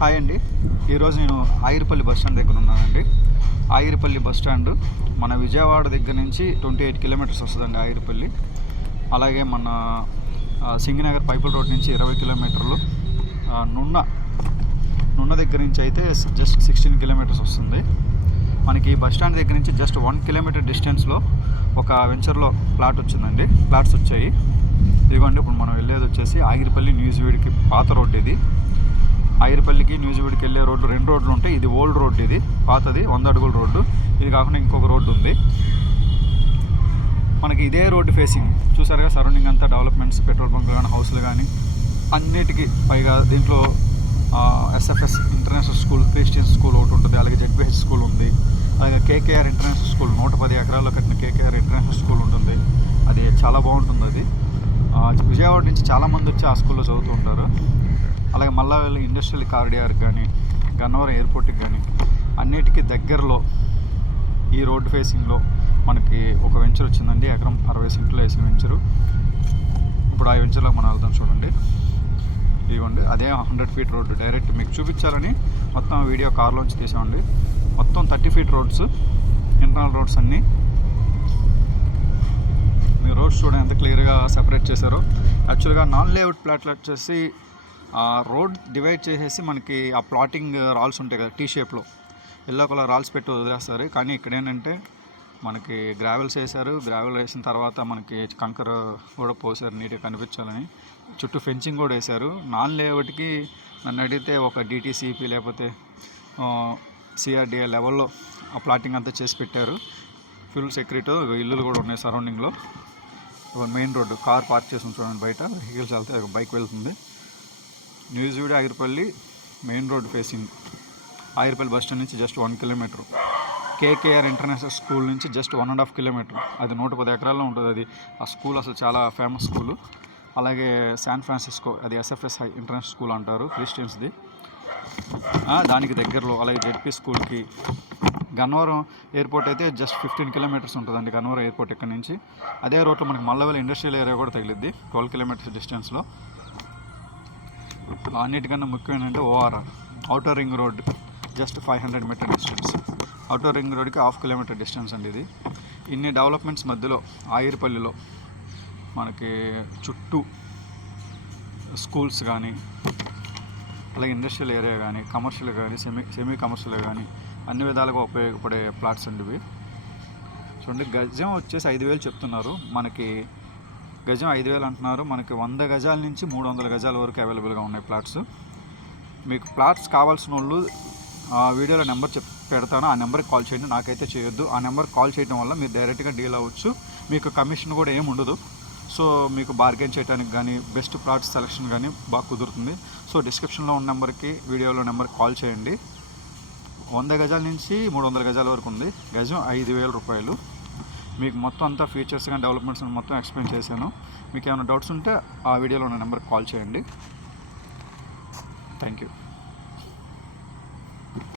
Hi అండి. ఈరోజు నేను ఆగిరిపల్లి బస్ స్టాండ్ దగ్గర ఉన్నానండి. ఆగిరిపల్లి బస్ స్టాండ్ మన విజయవాడ దగ్గర నుంచి 28 కిలోమీటర్స్ వస్తుందండి ఆగిరిపల్లి. అలాగే మన సింగినగర్ పైపుల్ రోడ్ నుంచి 20 కిలోమీటర్లు, నున్న దగ్గర నుంచి అయితే జస్ట్ 16 కిలోమీటర్స్ వస్తుంది. మనకి బస్ స్టాండ్ దగ్గర నుంచి జస్ట్ 1 కిలోమీటర్ డిస్టెన్స్లో ఒక వెంచర్లో ఫ్లాట్స్ వచ్చాయి. ఇదిగోండి, ఇప్పుడు మనం వెళ్ళేది వచ్చేసి ఆగిరిపల్లి న్యూజివీడ్కి పాత రోడ్డు. ఇది ఆగిరిపల్లికి న్యూజివీడ్కి వెళ్ళే రోడ్డు 2 రోడ్లు ఉంటాయి. ఇది ఓల్డ్ రోడ్డు, ఇది పాతది 100 అడుగుల రోడ్డు. ఇది కాకుండా ఇంకొక రోడ్డు ఉంది. మనకి ఇదే రోడ్డు ఫేసింగ్ చూసారుగా, సరౌండింగ్ అంతా డెవలప్మెంట్స్, పెట్రోల్ బంకులు కానీ, హౌస్లు కానీ, అన్నిటికీ పైగా దీంట్లో SFS international school, Christian school ఒకటి ఉంటుంది. అలాగే జెడ్పిహెచ్ స్కూల్ ఉంది. అలాగే కేకేఆర్ ఇంటర్నేషనల్ స్కూల్ 110 ఎకరాల్లో కట్టిన కేకేఆర్ ఇంటర్నేషనల్ స్కూల్ ఉంటుంది. అది చాలా బాగుంటుంది. అది విజయవాడ నుంచి చాలామంది వచ్చి ఆ స్కూల్లో చదువుతూ ఉంటారు. అలాగే మల్లావెల్లి ఇండస్ట్రియల్ కారిడార్కి కానీ, గన్నవరం ఎయిర్పోర్ట్కి కానీ, అన్నిటికీ దగ్గరలో ఈ రోడ్డు ఫేసింగ్లో మనకి ఒక వెంచర్ వచ్చిందండి. ఎకరం 60 సెంట్లు వేసిన వెంచరు. ఇప్పుడు ఆ వెంచర్లో మనం వెళ్తాం చూడండి. ఇదిగోండి, అదే 100 ఫీట్ రోడ్డు. డైరెక్ట్ మీకు చూపించాలని మొత్తం వీడియో కార్లోంచి తీసామండి. మొత్తం 30 ఫీట్ రోడ్స్, ఇంటర్నల్ రోడ్స్ అన్నీ. మీ రోడ్స్ చూడండి ఎంత క్లియర్గా సెపరేట్ చేశారో. యాక్చువల్గా నాన్ లేఅవుట్ ప్లాట్లు వచ్చేసి రోడ్ డివైడ్ చేసేసి మనకి ఆ ప్లాటింగ్ రాల్స్ ఉంటాయి కదా, టీ షేప్లో ఎల్లో కలర్ రాల్స్ పెట్టి వదిలేస్తారు. కానీ ఇక్కడ ఏంటంటే మనకి గ్రావెల్స్ వేశారు. గ్రావెల్ వేసిన తర్వాత మనకి కంకర కూడా పోసారు నీట్గా కనిపించాలని. చుట్టూ ఫెన్సింగ్ కూడా వేశారు. నాన్ లేఅవుట్కి నన్ను అడిగితే ఒక డిటీసీపీ లేకపోతే సిఆర్డిఏ లెవెల్లో ఆ ప్లాటింగ్ అంతా చేసి పెట్టారు. ఫుల్ సెక్యూరిటీ ఇల్లులు కూడా ఉన్నాయి సరౌండింగ్లో. మెయిన్ రోడ్డు, కార్ పార్క్ చేసి చూడండి, బయట వెహికల్స్ వెళ్తే బైక్ వెళ్తుంది. Nuzvid Agiripalli main road facing. Agiripalli bus stand నుంచి just 1 kilometre. KKR international school నుంచి జస్ట్ 1.5 కిలోమీటర్. అది 110 ఎకరాల్లో ఉంటుంది. అది ఆ స్కూల్ అసలు చాలా ఫేమస్ స్కూలు. అలాగే శాన్ ఫ్రాన్సిస్కో, అది ఎస్ఎఫ్ఎస్ ఇంటర్నేషనల్ స్కూల్ అంటారు, క్రిస్టియన్స్ది, దానికి దగ్గరలో. అలాగే జెడ్పీ స్కూల్కి. గన్నవరం ఎయిర్పోర్ట్ అయితే జస్ట్ 15 కిలోమీటర్స్ ఉంటుందండి. గన్నవరం ఎయిర్పోర్ట్ ఇక్కడ నుంచి అదే రోడ్లో మనకి మల్లవెల్లి ఇండస్ట్రియల్ ఏరియా కూడా తగిలిద్ది 12 కిలోమీటర్స్ డిస్టెన్స్లో. అన్నిటికన్నా ముఖ్యం ఏంటంటే ORR, outer ring road, just 500 meter distance. Outer ring రోడ్కి 1/2 కిలోమీటర్ డిస్టెన్స్ అండి ఇది. ఇన్ని డెవలప్మెంట్స్ మధ్యలో ఆగిరిపల్లిలో మనకి చుట్టూ స్కూల్స్ కానీ, అలాగే ఇండస్ట్రియల్ ఏరియా కానీ, కమర్షియల్ కానీ, సెమీ కమర్షియల్ కానీ, అన్ని విధాలుగా ఉపయోగపడే ప్లాట్స్ అండి ఇవి. చూడండి, గజం వచ్చేసి 5,000 చెప్తున్నారు. మనకి గజం 5,000 అంటున్నారు. మనకి 100 గజాల నుంచి 300 గజాల వరకు అవైలబుల్గా ఉన్నాయి ప్లాట్స్. మీకు ప్లాట్స్ కావాల్సిన వాళ్ళు వీడియోలో నెంబర్ పెడతాను, ఆ నెంబర్కి కాల్ చేయండి. నాకైతే చేయొద్దు. ఆ నెంబర్కి కాల్ చేయడం వల్ల మీరు డైరెక్ట్గా డీల్ అవ్వచ్చు. మీకు కమిషన్ కూడా ఏమి ఉండదు. సో మీకు బార్గెన్ చేయడానికి కానీ, బెస్ట్ ప్లాట్స్ సెలెక్షన్ కానీ బాగా కుదురుతుంది. సో డిస్క్రిప్షన్లో ఉన్న నెంబర్కి, వీడియోలో నెంబర్కి కాల్ చేయండి. 100 గజాల నుంచి 300 గజాల వరకు ఉంది. గజం 5,000 రూపాయలు. మీకు మొత్తం అంతా ఫీచర్స్ కానీ, డెవలప్మెంట్స్ మొత్తం ఎక్స్ప్లెయిన్ చేశాను. మీకు ఏమైనా డౌట్స్ ఉంటే ఆ వీడియోలో ఉన్న నెంబర్కి కాల్ చేయండి. Thank you.